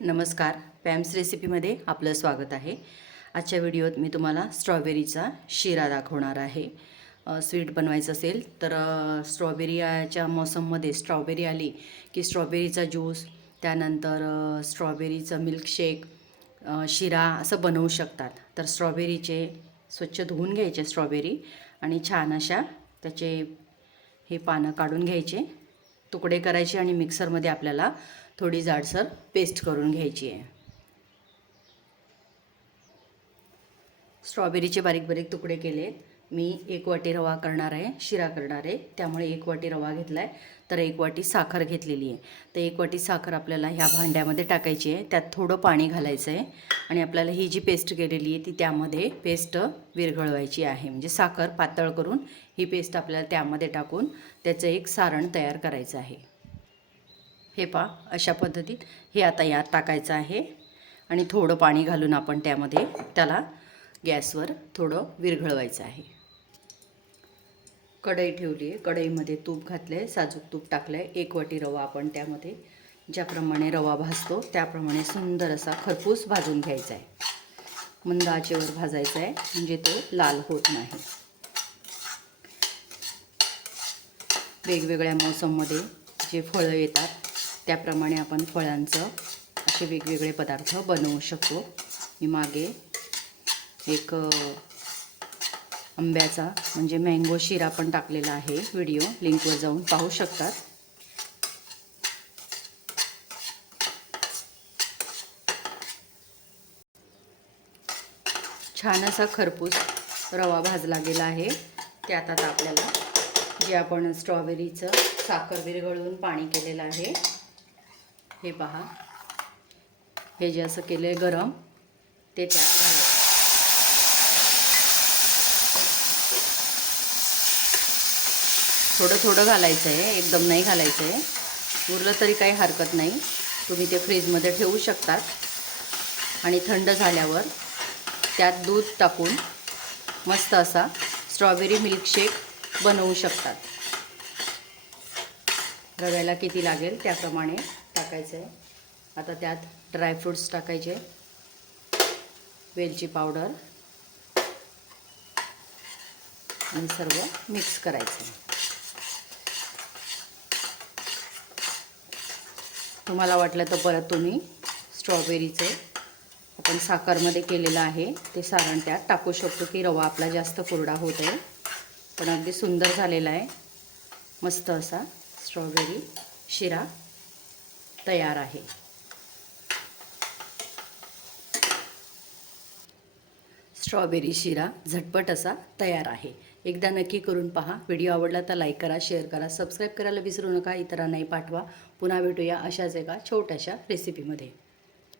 नमस्कार पॅम्स रेसिपीमध्ये आपलं स्वागत आहे. आजच्या व्हिडिओत मी तुम्हाला स्ट्रॉबेरीचा शिरा दाखवणार आहे. स्वीट बनवायचं असेल तर स्ट्रॉबेरीच्या मोसममध्ये स्ट्रॉबेरी आली की स्ट्रॉबेरीचा ज्यूस त्यानंतर स्ट्रॉबेरीचं मिल्कशेक शिरा असं बनवू शकतात. तर स्ट्रॉबेरीचे स्वच्छ धुवून घ्यायचे स्ट्रॉबेरी आणि छान अशा त्याचे हे पानं काढून घ्यायचे. तुकडे करायचे आणि मिक्सरमध्ये आपल्याला थोडी जाडसर पेस्ट करून घ्यायची आहे. स्ट्रॉबेरीचे बारीक बारीक तुकडे केले मी एक वाटी रवा करणार आहे शिरा करणार आहे. त्यामुळे एक वाटी रवा घेतला आहे तर एक वाटी साखर घेतलेली आहे. तर एक वाटी साखर आपल्याला ह्या भांड्यामध्ये टाकायची आहे. त्यात थोडं पाणी घालायचं आहे. आणि आपल्याला ही जी पेस्ट केलेली आहे ती त्यामध्ये पेस्ट विरघळवायची आहे. म्हणजे साखर पातळ करून ही पेस्ट आपल्याला त्यामध्ये टाकून त्याचं एक सारण तयार करायचं आहे. हे पा अशा पद्धतीत हे आता यात टाकायचं आहे. आणि थोडं पाणी घालून आपण त्यामध्ये त्याला गॅसवर थोडं विरघळवायचं आहे. कढई ठेवली आहे कढईमध्ये तूप घातलं आहे साजूक तूप टाकलं आहे एक वाटी रवा आपण त्यामध्ये ज्याप्रमाणे रवा भाजतो त्याप्रमाणे सुंदर असा खरपूस भाजून घ्यायचा आहे. मंद आचेवर भाजायचा आहे म्हणजे तो लाल होत नाही. वेगवेगळ्या मोसममध्ये जे फळं येतात त्याप्रमाणे आपण फळांचं असे वेगवेगळे पदार्थ बनवू शकतो. मी मागे एक आंब्याचा म्हणजे मँगो शिरा पण टाकलेला आहे. व्हिडिओ लिंकवर जाऊन पाहू शकतात. छान असा खरपूस रवा भाजला गेला आहे. त्यात आता आपल्याला जे आपण स्ट्रॉबेरीचं साखर विरघळवून पाणी केलेलं आहे. हे पहा. हे जे असं केलं आहे गरम ते त्यात घालायचं थोडं थोडं घालायचं आहे एकदम नाही घालायचं आहे उरलं तरी काही हरकत नाही. तुम्ही ते फ्रीजमध्ये ठेवू शकतात. आणि थंड झाल्यावर त्यात दूध टाकून मस्त असा स्ट्रॉबेरी मिल्कशेक बनवू शकतात. रव्याला किती लागेल त्याप्रमाणे. टाकायचं आहे आता त्यात ड्रायफ्रूट्स टाकायचे. वेलची पावडर आणि सर्व मिक्स करायचं. तुम्हाला वाटलं तर परत तुम्ही स्ट्रॉबेरीचे आपण साखरमध्ये केलेलं आहे. ते सारण त्यात टाकू शकतो की रवा आपला जास्त कोरडा होत आहे. पण अगदी सुंदर झालेला आहे. मस्त असा स्ट्रॉबेरी शिरा. तयार आहे. स्ट्रॉबेरी शिरा झटपट असा तयार आहे. एकदा नक्की करून पहा. व्हिडिओ आवडला तर लाईक करा शेअर करा सबस्क्राईब करायला विसरू नका. इतरांनाही पाठवा. पुन्हा भेटूया अशाच एका छोट्याशा रेसिपीमध्ये